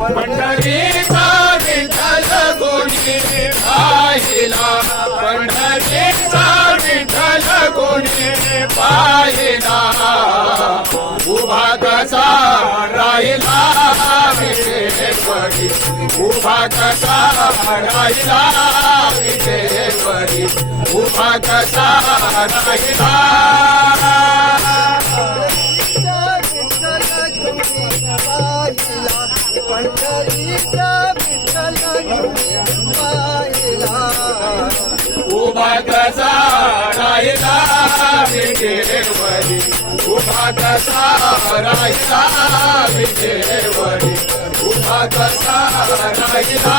पंढरीचा विठ्ठल पाहिला पंढरीचा कोणी पाहिला उभा कसा राहिला विठेवरी उभा कसा राहिला विठेवरी उभा कसा राहिला. उभा कसा राहिला विजेवरी उभा कसा राहिला विजेवरी उभा कसा राहिला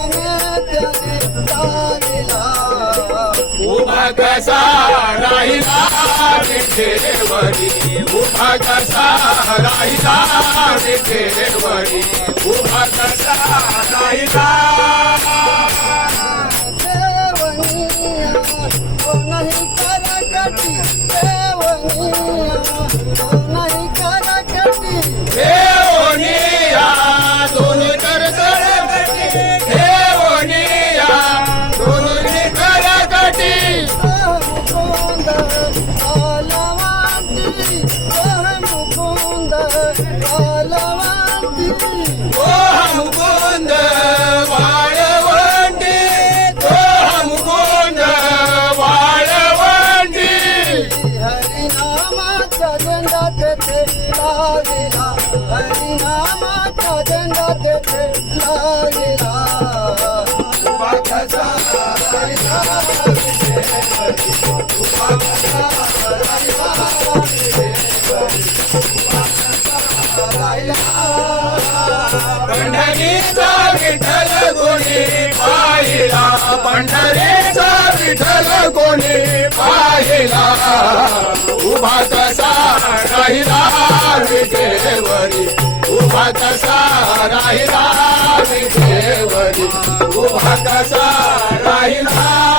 कसा राहिला विठेवरी उभा कसा राहिला विठेवरी उभा कसा राहिला. देवनिया कोणही करकटी देवनिया मुकुंद आलवांती मुकुंद वाळवंडी मुकुंद वाळवंडी हरिनामाचा झेंडा तेथे लाविला हरिनामाचा झेंडा तेथे लाविला पंढरीचा विठ्ठल कोणी पाहिला? पंढरीचा विठ्ठल कोणी पाहिला? उभा तसा राहिला विजेवरी उभा तसा राहिला उभा तसा राहिला